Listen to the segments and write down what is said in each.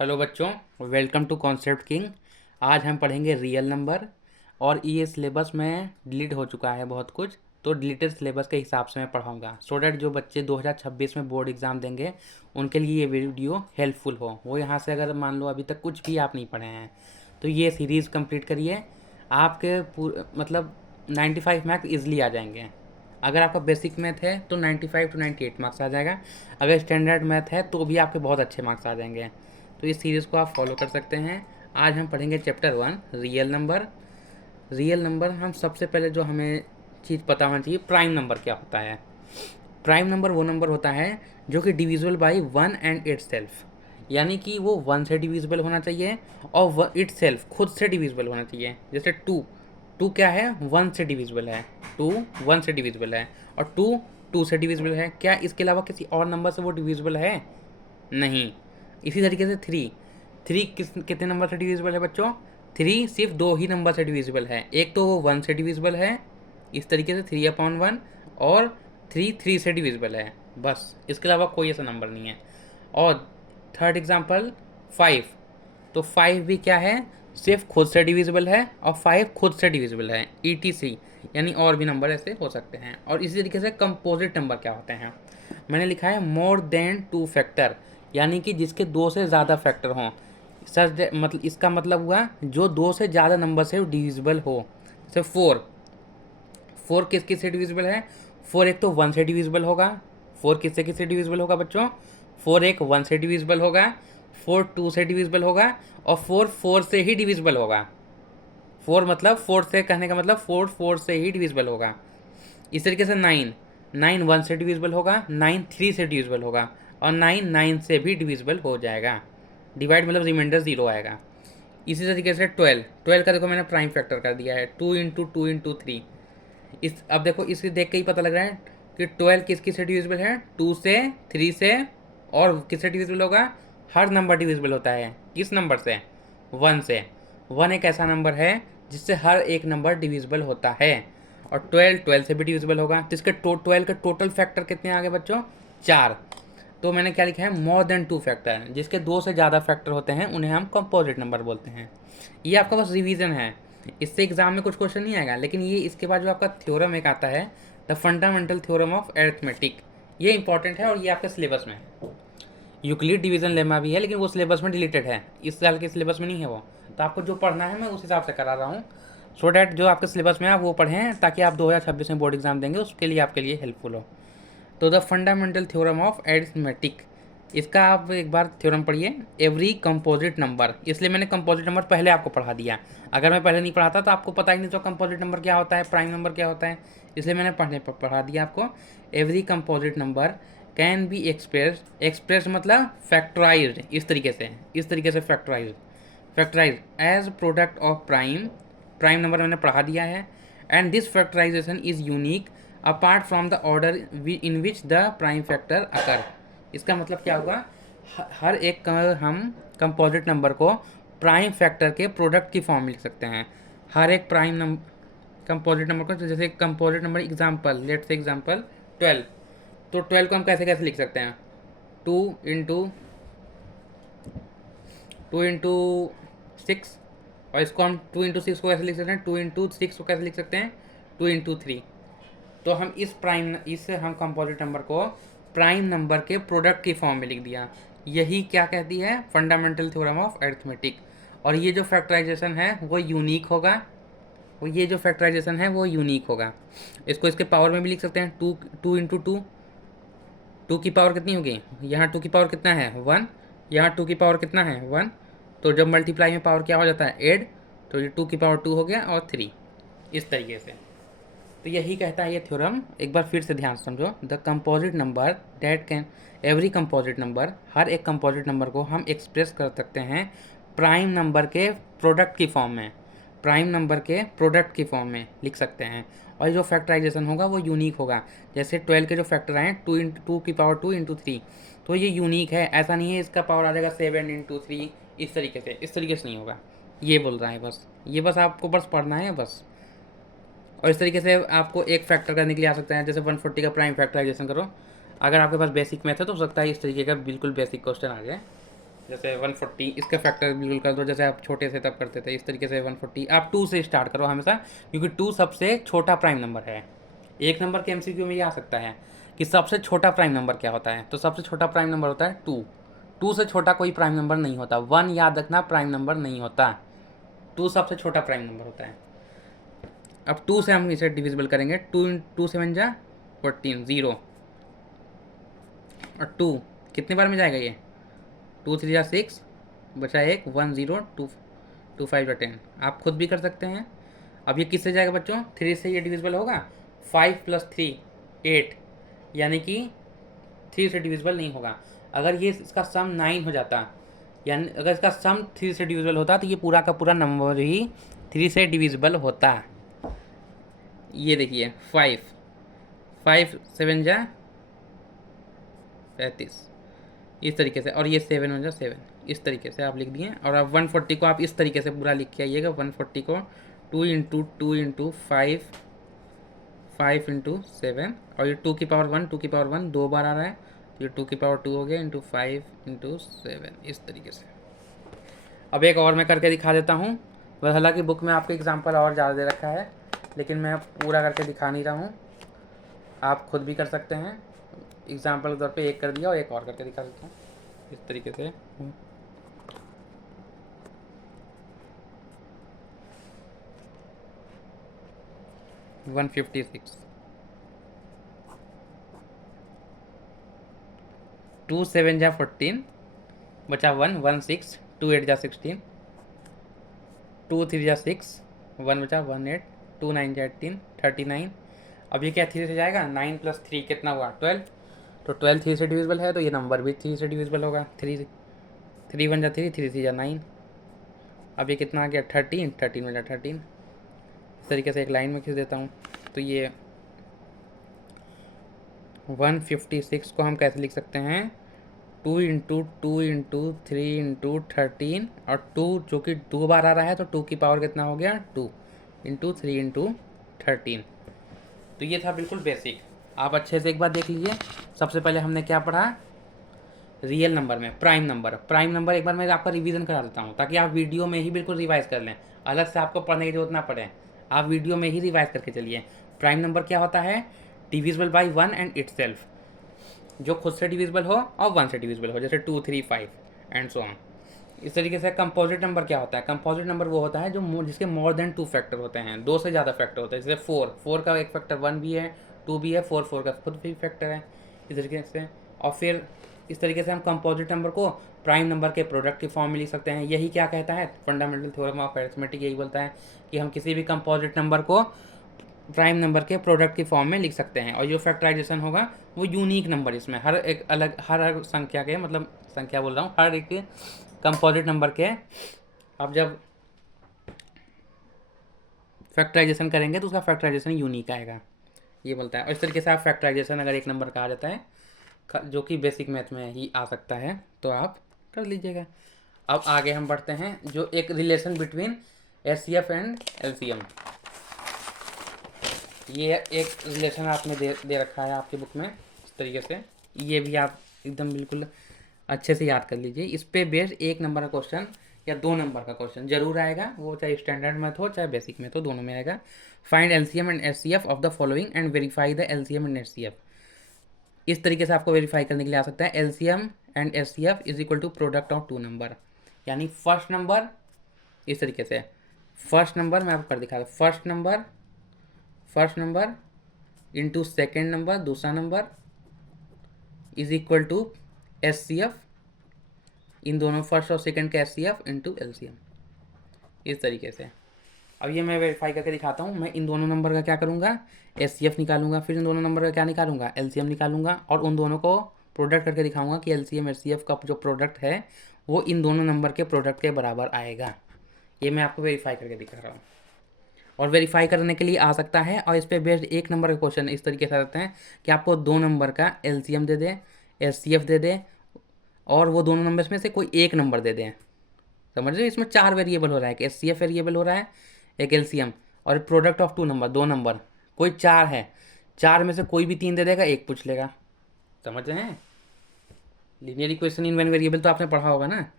Hello बच्चों, welcome to concept king. आज हम पढ़ेंगे रियल नंबर। और ये सिलेबस में डिलीट हो चुका है बहुत कुछ, तो डिलीटेड सिलेबस के हिसाब से मैं पढ़ाऊंगा सो डैट जो बच्चे 2026 में बोर्ड एग्ज़ाम देंगे उनके लिए ये वीडियो हेल्पफुल हो। वो यहाँ से अगर मान लो अभी तक कुछ भी आप नहीं पढ़े हैं तो ये सीरीज़ कंप्लीट करिए। आपके मतलब 95 मार्क्स ईजिली आ जाएंगे। अगर आपका बेसिक मैथ है तो 95 टू 98 मार्क्स आ जाएगा। अगर स्टैंडर्ड मैथ है तो भी आपके बहुत अच्छे मार्क्स आ जाएंगे। तो इस सीरीज़ को आप फॉलो कर सकते हैं। आज हम पढ़ेंगे chapter 1 real number. Real number हम सबसे पहले जो हमें चीज़ पता होना चाहिए, प्राइम नंबर क्या होता है। प्राइम नंबर वो नंबर होता है जो कि divisible by one and it self, यानी कि वो वन से डिविजिबल होना चाहिए और इट सेल्फ खुद से डिविजिबल होना चाहिए। जैसे टू, टू क्या है, वन से डिविजिबल है। टू वन से डिविजिबल है और टू टू से डिविजिबल है। क्या इसके अलावा किसी और नंबर से वो डिविजिबल है? नहीं। इसी तरीके से थ्री, थ्री कितने नंबर से डिविजिबल है बच्चों? थ्री सिर्फ दो ही नंबर से डिविजिबल है। एक तो वो वन से डिविजिबल है, इस तरीके से 3/1, और थ्री थ्री से डिविजिबल है। बस इसके अलावा कोई ऐसा नंबर नहीं है। और थर्ड एग्जांपल फाइव, तो फाइव भी क्या है, सिर्फ खुद से डिविजिबल है और फाइव खुद से डिविजिबल है। ETC, यानी और भी नंबर ऐसे हो सकते हैं। और इसी तरीके से कंपोजिट नंबर क्या होते हैं, मैंने लिखा है मोर देन टू फैक्टर, यानी कि जिसके दो से ज़्यादा फैक्टर हों। सर मतलब इसका मतलब हुआ जो दो से ज़्यादा नंबर से डिविजिबल हो। जैसे फोर, फोर किस किस से डिविजिबल है? फोर एक तो वन से डिविजिबल होगा। फोर किससे किससे डिविजिबल होगा बच्चों? फोर एक वन से डिविजिबल होगा, फोर टू से डिविजिबल होगा और फोर फोर से ही डिविजिबल होगा। फोर मतलब फोर से कहने का मतलब फोर फोर से ही डिविजिबल होगा। इस तरीके से नाइन, नाइन वन से डिविजिबल होगा, नाइन थ्री से डिविजिबल होगा और नाइन नाइन से भी डिविजिबल हो जाएगा। डिवाइड मतलब रिमाइंडर जीरो आएगा। इसी तरीके से ट्वेल्व, ट्वेल्व का देखो मैंने प्राइम फैक्टर कर दिया है, टू इंटू थ्री। इस अब देखो इसे देख के ही पता लग रहा है कि ट्वेल्व किसकी से डिविजिबल है? टू से, थ्री से और किससे डिविजिबल होगा? हर नंबर डिविजिबल होता है। किस नंबर से? वन से। वन एक ऐसा नंबर है जिससे हर एक नंबर डिविजिबल होता है। और ट्वेल्व, ट्वेल्व से भी डिविजिबल होगा। तो इसके ट्वेल्व के टोटल फैक्टर कितने आ गए बच्चों? चार। तो मैंने क्या लिखा है, मोर देन टू फैक्टर, जिसके दो से ज़्यादा फैक्टर होते हैं उन्हें हम कंपोजिट नंबर बोलते हैं। ये आपका बस रिवीजन है, इससे एग्जाम में कुछ क्वेश्चन नहीं आएगा। लेकिन ये इसके बाद जो आपका थ्योरम एक आता है, the fundamental theorem of arithmetic, ये इंपॉर्टेंट है और ये आपके सिलेबस में है। यूक्लिड डिवीजन लेमा भी है लेकिन वो सिलेबस में डिलीटेड है, इस साल के सिलेबस में नहीं है वो। तो आपको जो पढ़ना है मैं उस हिसाब से करा रहा हूँ, सो डैट जो आपके सिलेबस में आप वो पढ़ें ताकि आप 2026 में बोर्ड एग्जाम देंगे उसके लिए आपके लिए हेल्पफुल हो। तो the fundamental theorem of arithmetic, इसका आप एक बार थ्योरम पढ़िए। एवरी कंपोजिट नंबर, इसलिए मैंने कंपोजिट नंबर पहले आपको पढ़ा दिया। अगर मैं पहले नहीं पढ़ाता तो आपको पता ही नहीं तो कंपोजिट नंबर क्या होता है, प्राइम नंबर क्या होता है, इसलिए मैंने पढ़ा दिया आपको। Every composite number can be express, express मतलब फैक्टराइज, इस तरीके से factorise as product of prime, prime number मैंने पढ़ा दिया है। And this factorisation is unique apart from the order in which the prime factor occur. इसका मतलब क्या हुआ, हर एक हम कंपोजिट नंबर को प्राइम फैक्टर के प्रोडक्ट की फॉर्म में लिख सकते हैं। हर एक प्राइम नंबर कंपोजिट नंबर को, तो जैसे कंपोजिट नंबर एग्जाम्पल, लेट से एग्जाम्पल ट्वेल्व, तो ट्वेल्व को हम कैसे कैसे लिख सकते हैं? To into, two into six, और इसको हम टू इंटू सिक्स को कैसे लिख सकते हैं? टू इंटू सिक्स को कैसे लिख सकते हैं? Two into three. तो हम इस हम कंपोजिट नंबर को प्राइम नंबर के प्रोडक्ट की फॉर्म में लिख दिया। यही क्या कहती है, फंडामेंटल थ्योरम ऑफ अरिथमेटिक। और ये जो फैक्टराइजेशन है वो यूनिक होगा, ये जो फैक्टराइजेशन है वो यूनिक होगा। इसको इसके पावर में भी लिख सकते हैं, two, two into two, two की पावर कितनी होगी? यहाँ टू की पावर कितना है? वन। यहाँ टू की पावर कितना है? वन। तो जब मल्टीप्लाई में पावर क्या हो जाता है? एड। तो ये टू की पावर टू हो गया और थ्री, इस तरीके से। तो यही कहता है ये थ्योरम, एक बार फिर से ध्यान से समझो। The composite number that can, every composite number, हर एक कंपोजिट नंबर को हम एक्सप्रेस कर सकते हैं प्राइम नंबर के प्रोडक्ट की फॉर्म में, प्राइम नंबर के प्रोडक्ट की फॉर्म में लिख सकते हैं। और जो फैक्टराइजेशन होगा वो यूनिक होगा। जैसे ट्वेल्व के जो फैक्टर आए, टू की पावर टू इंटू थ्री, तो ये यूनिक है, ऐसा नहीं है इसका पावर आ जाएगा सेवन इंटू थ्री, इस तरीके से नहीं होगा। ये बोल रहा है बस, ये बस आपको बस पढ़ना है बस। और इस तरीके से आपको एक फैक्टर करने के लिए आ सकता है, जैसे 140 का प्राइम फैक्टराइजेशन करो। अगर आपके पास बेसिक मैथ है तो हो सकता है इस तरीके का बिल्कुल बेसिक क्वेश्चन आ जाए। जैसे 140 इसके फैक्टर बिल्कुल कर दो, जैसे आप छोटे से तब करते थे, इस तरीके से 140 आप 2 से स्टार्ट करो हमेशा, क्योंकि 2 सबसे छोटा प्राइम नंबर है। एक नंबर के एमसीक्यू में ये आ सकता है कि सबसे छोटा प्राइम नंबर क्या होता है, तो सबसे छोटा प्राइम नंबर होता है 2। 2 से छोटा कोई प्राइम नंबर नहीं होता, 1 याद रखना प्राइम नंबर नहीं होता, 2 सबसे छोटा प्राइम नंबर होता है। अब 2 से हम इसे डिविजिबल करेंगे, 2 7 जा 14 0, और 2 कितने बार में जाएगा ये, 2 3 जा 6, बचा 1 1 0 2 2 5 जा 10, आप खुद भी कर सकते हैं। अब ये किससे जाएगा बच्चों, 3 से ये डिविजिबल होगा, 5 + 3 8, यानी कि 3 से डिविजिबल नहीं होगा। अगर ये इसका सम 9 हो जाता, यानी अगर इसका सम 3 से डिविजिबल होता, तो ये पूरा का पूरा नंबर ही 3 से डिविजिबल होता। ये देखिए 5 5 7 जा 35, इस तरीके से, और ये 7 1 जा 7, इस तरीके से आप लिख दिए। और अब 140 को आप इस तरीके से पूरा लिख के आइएगा, 140 को 2 × 2 × 5 5 × 7, और ये 2 की पावर 1 2 की पावर 1 2 बार आ रहा है, तो ये 2 की पावर 2 हो गया, × 5 × 7, इस तरीके से। अब एक और मैं करके दिखा देता हूँ, बस हालांकि बुक में आपको एग्जाम्पल और ज़्यादा दे रखा है, लेकिन मैं पूरा करके दिखा नहीं रहा हूँ, आप खुद भी कर सकते हैं। एग्जाम्पल के तौर पे एक कर दिया और एक और करके दिखा देता हूँ, इस तरीके से। 156 2 7 जा 14, बचा 1 1 6 2 8 जा 16, 2 3 जा 6 1 बचा 1 8 2 9 जा 18 39। अब ये क्या 3 से जाएगा, 9 + 3 कितना हुआ 12, तो 12 3 से डिविजिबल है, तो ये नंबर भी 3 से डिविजिबल होगा। 3 3 1 जा 3 3 3 जा 9। अब ये कितना आ गया 13 13 1 जा 13, इस तरीके से एक लाइन में खींच देता हूँ। तो ये 156 को हम कैसे लिख सकते हैं, 2 × 2 × 3 × 13, और 2 जो कि 2 बार आ रहा है, तो 2 की पावर कितना हो गया 2 × 3 × 13। तो ये था बिल्कुल बेसिक, आप अच्छे से एक बार देख लीजिए। सबसे पहले हमने क्या पढ़ा, रियल नंबर में प्राइम नंबर। प्राइम नंबर एक बार मैं आपका रिवीजन करा देता हूँ, ताकि आप वीडियो में ही बिल्कुल रिवाइज कर लें, अलग से आपको पढ़ने की जरूरत ना पड़े, आप वीडियो में ही रिवाइज करके चलिए। प्राइम नंबर क्या होता है, डिविजिबल बाई 1 एंड इटसेल्फ, जो खुद से डिविजिबल हो और 1 से डिविजिबल हो, जैसे 2 3 5 एंड सो ऑन। इस तरीके से कंपोजिट नंबर क्या होता है, कंपोजिट नंबर वो होता है जो जिसके मोर देन 2 फैक्टर होते हैं, 2 से ज़्यादा फैक्टर होते हैं। जैसे 4 का एक फैक्टर 1 भी है, 2 भी है, 4 का खुद भी फैक्टर है, इस तरीके से। और फिर इस तरीके से हम कंपोजिट नंबर को प्राइम नंबर के प्रोडक्ट की फॉर्म में लिख सकते हैं। यही क्या कहता है, फंडामेंटल थ्योरम ऑफ अरिथमेटिक यही बोलता है कि हम किसी भी कंपोजिट नंबर को प्राइम नंबर के प्रोडक्ट की फॉर्म में लिख सकते हैं। और जो फैक्टराइजेशन होगा वो यूनिक नंबर, इसमें हर एक अलग हर संख्या के, मतलब संख्या बोल रहा हूँ, हर एक कंपोजिट नंबर के आप जब फैक्टराइजेशन करेंगे तो उसका फैक्टराइजेशन यूनिक आएगा, ये बोलता है। और इस तरीके से आप फैक्टराइजेशन अगर एक नंबर का आ जाता है, जो कि बेसिक मैथ में ही आ सकता है, तो आप कर लीजिएगा। अब आगे हम बढ़ते हैं, जो एक relation between HCF and LCM, ये एक रिलेशन आपने दे रखा है आपकी बुक में इस तरीके से, ये भी आप एकदम बिल्कुल अच्छे से याद कर लीजिए। इस पे बेस्ड एक नंबर का क्वेश्चन या 2 नंबर का क्वेश्चन जरूर आएगा, वो चाहे स्टैंडर्ड मैथ हो चाहे बेसिक मैथ हो, दोनों में आएगा। Find LCM and HCF of the following and verify the LCM and HCF. इस तरीके से आपको वेरीफाई करने के लिए आ सकता है, LCM and HCF is equal to product of 2 number, यानी फर्स्ट नंबर, इस तरीके से फर्स्ट नंबर मैं आपको कर दिखा रहा हूँ, first number into second number, दूसरा नंबर, इज इक्वल टू एचसीएफ, इन दोनों फर्स्ट और सेकेंड का एचसीएफ इंटू एलसीएम, इस तरीके से। अब ये मैं वेरीफाई करके दिखाता हूँ। मैं इन दोनों नंबर का क्या करूँगा, एचसीएफ निकालूंगा, फिर इन दोनों नंबर का क्या निकालूंगा, एलसीएम निकालूंगा, और उन दोनों को प्रोडक्ट करके दिखाऊंगा कि एलसीएम एचसीएफ का जो प्रोडक्ट है वो इन दोनों नंबर के प्रोडक्ट के बराबर आएगा। ये मैं आपको वेरीफाई करके दिखा रहा हूँ, और वेरीफाई करने के लिए आ सकता है। और इस पर बेस्ड एक नंबर का क्वेश्चन इस तरीके से आ सकते हैं कि आपको 2 नंबर का एलसीएम दे दे, एचसीएफ दे दे, और वो दोनों नंबर्स में से कोई एक नंबर दे दें। समझ रहे हो, इसमें 4 वेरिएबल हो रहा है, एक एचसीएफ वेरिएबल हो रहा है, एक एलसीएम, और प्रोडक्ट ऑफ 2 नंबर, 2 नंबर, कोई 4 है, 4 में से कोई भी 3 दे देगा, एक पूछ लेगा। समझ रहे हैं, linear equation in one variable तो आपने पढ़ा होगा ना,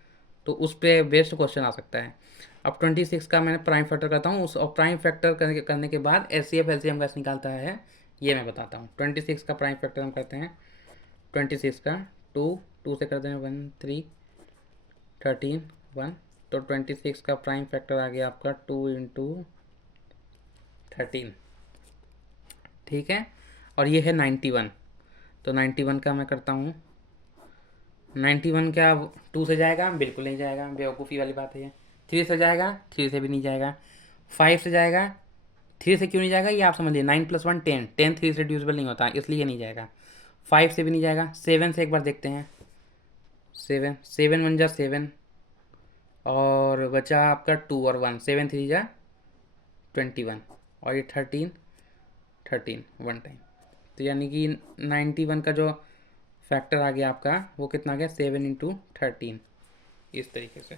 तो उस पर बेस्ड क्वेश्चन आ सकता है। अब 26 का मैंने प्राइम फैक्टर करता हूँ, उस और प्राइम फैक्टर करने के बाद H C F L C M कैसे निकालता है ये मैं बताता हूँ। 26 का प्राइम फैक्टर हम करते हैं, 26 का टू, टू से करते हैं 1 3 13 1, तो 26 का प्राइम फैक्टर आ गया आपका 2 × 13, ठीक है। और ये है 91, तो 91 का मैं करता हूँ। 91 क्या 2 से जाएगा? बिल्कुल नहीं जाएगा, बेवकूफ़ी वाली बात है ये। 3 से जाएगा? 3 से भी नहीं जाएगा। 5 से जाएगा? 3 से क्यों नहीं जाएगा ये आप समझिए, 9 + 1 10, 10 3 से रिड्यूसिबल नहीं होता, इसलिए नहीं जाएगा। 5 से भी नहीं जाएगा। 7 से एक बार देखते हैं, 7, 7 1 जा 7, और बचा आपका 2 और 1, 7 3 जा 21, और ये 13 13 1 टाइम, तो यानी कि 91 का जो फैक्टर आ गया आपका वो कितना आ गया? 7 × 13, इस तरीके से।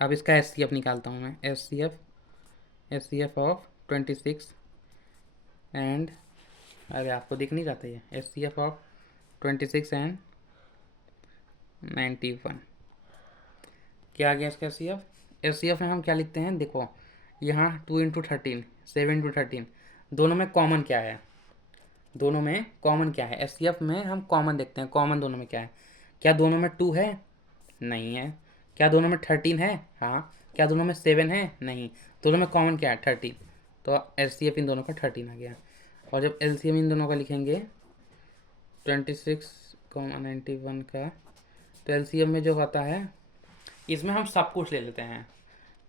अब इसका एस सी एफ निकालता हूँ मैं, S C F of 26 and, अरे आपको दिख नहीं जाता ये, S C F of 26 and 91, क्या आ गया इसका S C F? S C F में हम क्या लिखते हैं देखो, यहाँ 2 × 13, 7 × 13, दोनों में कॉमन क्या है? दोनों में कॉमन क्या है? एस सी एफ में हम कॉमन देखते हैं, कॉमन दोनों में क्या है? क्या दोनों में 2 है? नहीं है। क्या दोनों में 13 है? हाँ। क्या दोनों में 7 है? नहीं। दोनों में कॉमन क्या है? 13, तो एच सी एफ इन दोनों का 13 आ गया। और जब एल सी एम इन दोनों का लिखेंगे 26, 91 का, तो एल सी एम में जो होता है, इसमें हम सब कुछ ले लेते हैं,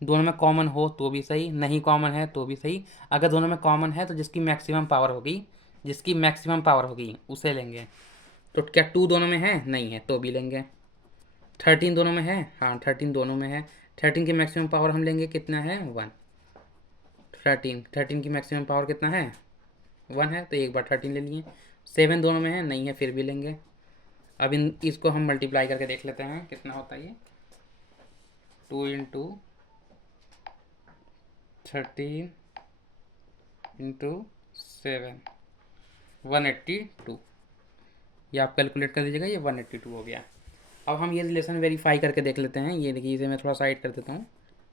दोनों में कॉमन हो तो भी सही, नहीं कॉमन है तो भी सही। अगर दोनों में कॉमन है तो जिसकी मैक्सिमम पावर होगी, जिसकी मैक्सिमम पावर होगी उसे लेंगे। तो क्या 2 दोनों में है? नहीं है, तो भी लेंगे। 13 दोनों में है? हाँ 13 दोनों में है। 13 की मैक्सिमम पावर हम लेंगे, कितना है? 1। 13 की मैक्सिमम पावर कितना है? 1 है, तो एक बार 13 ले लिए। 7 दोनों में है? नहीं है, फिर भी लेंगे। अब इसको हम मल्टीप्लाई करके देख लेते हैं कितना होता है ये। 2 × 13 × 7, 182, ये आप कैलकुलेट कर लीजिएगा, ये 182 हो गया। अब हम ये रिलेशन वेरीफाई करके देख लेते हैं। ये देखिए, इसे मैं थोड़ा साइड कर देता हूँ,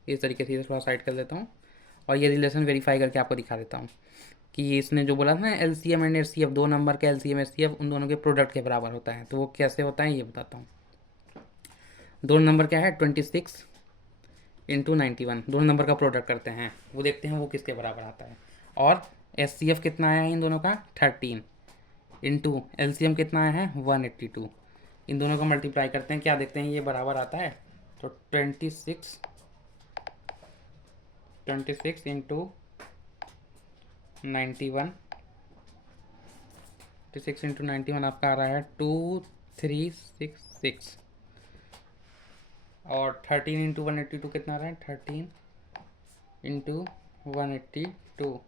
इस तरीके से इसे थोड़ा साइड कर देता हूँ, और ये रिलेशन वेरीफाई करके आपको दिखा देता हूँ कि ये इसने जो बोला था ना, L C M and H C F, 2 number का L C M H C F उन दोनों के प्रोडक्ट के बराबर होता है। तो वो कैसे होता है ये बताता हूँ। 2 नंबर क्या है? 26 × 91, 2 नंबर का प्रोडक्ट करते हैं, वो देखते हैं वो किसके बराबर आता है। और एच सी एफ कितना आया है इन दोनों का? 13, इंटू एल सी एम कितना आया है? 182। इन दोनों को मल्टीप्लाई करते हैं, क्या देखते हैं ये बराबर आता है। तो 26 × 91, 26 × 91 आपका आ रहा है 2366, और 13 × 182 कितना आ रहा है? 13 × 182,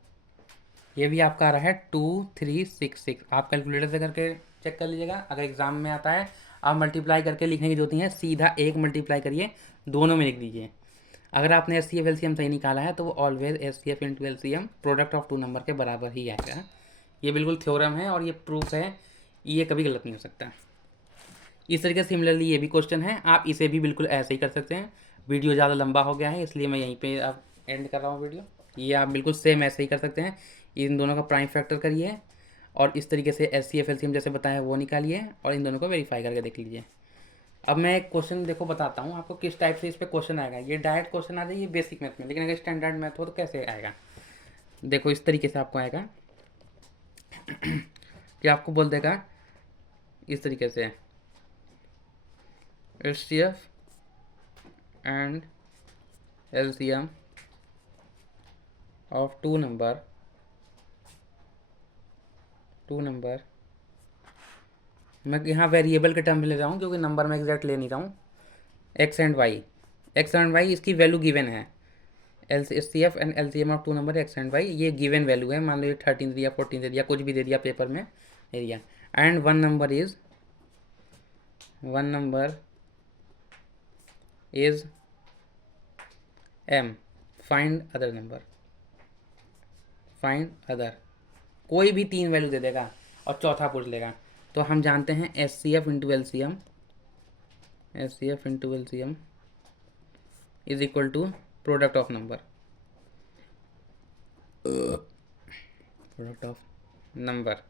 ये भी आपका आ रहा है 2366। आप कैलकुलेटर से करके चेक कर लीजिएगा, अगर एग्जाम में आता है। आप मल्टीप्लाई करके लिखने की जरूरत नहीं है, सीधा एक मल्टीप्लाई करिए, दोनों में लिख दीजिए। अगर आपने S C F L C M सही निकाला है तो वो always S C F into L C M product of 2 number के बराबर ही आएगा। ये बिल्कुल थ्योरम है और ये प्रूफ है, ये कभी गलत नहीं हो सकता। इस तरीके से सिमिलरली ये भी क्वेश्चन है, आप इसे भी बिल्कुल ऐसे ही कर सकते हैं। वीडियो ज़्यादा लंबा हो गया है इसलिए मैं यहीं पे अब एंड कर रहा हूँ वीडियो। ये आप बिल्कुल सेम ऐसे ही कर सकते हैं, इन दोनों का प्राइम फैक्टर करिए और इस तरीके से S C F L C M जैसे बताया वो निकालिए और इन दोनों को वेरीफाई करके देख लीजिए। अब मैं एक क्वेश्चन देखो बताता हूँ आपको किस टाइप से इस पर क्वेश्चन आएगा। ये डायरेक्ट क्वेश्चन आ जाए ये बेसिक मैथ में, लेकिन अगर स्टैंडर्ड मैथ हो तो कैसे आएगा, देखो इस तरीके से आपको आएगा कि आपको बोल देगा इस तरीके से, H C F and L C M of 2 number मैं यहाँ वेरिएबल के टर्म में ले रहा हूँ क्योंकि नंबर में एग्जैक्ट ले नहीं रहा हूँ। एक्स एंड वाई इसकी वैल्यू गिवन है। L C F and L C M of 2 number X and Y, ये गिवन वैल्यू है। मान लो 13 दे दिया, 14 दे दिया, कुछ भी दे दिया पेपर में दे दिया। And one number is M, find other, कोई भी 3 वैल्यू दे देगा और चौथा पूछ लेगा। तो हम जानते हैं H C F into L C M, H C F into L C M is equal to product of number, product of number.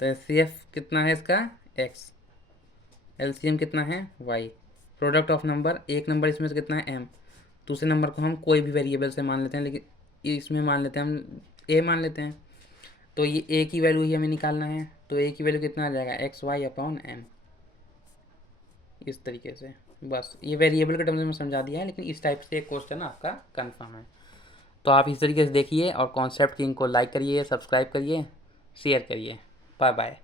तो एच सी एफ कितना है इसका x, एल सी एम कितना है y, प्रोडक्ट ऑफ नंबर, एक number इसमें से कितना है m, दूसरे नंबर को हम कोई भी वेरिएबल से मान लेते हैं, लेकिन इसमें मान लेते हैं हम a मान लेते हैं। तो ये a की वैल्यू ही हमें निकालना है, तो a की वैल्यू कितना आ जाएगा एक्स वाई अपॉन m, इस तरीके से। बस ये वेरिएबल के टर्म्स में समझा दिया है, लेकिन इस टाइप से एक क्वेश्चन आपका कन्फर्म है। तो आप इस तरीके से देखिए और कॉन्सेप्ट किंग को लाइक करिए, सब्सक्राइब करिए, शेयर करिए। Bye bye.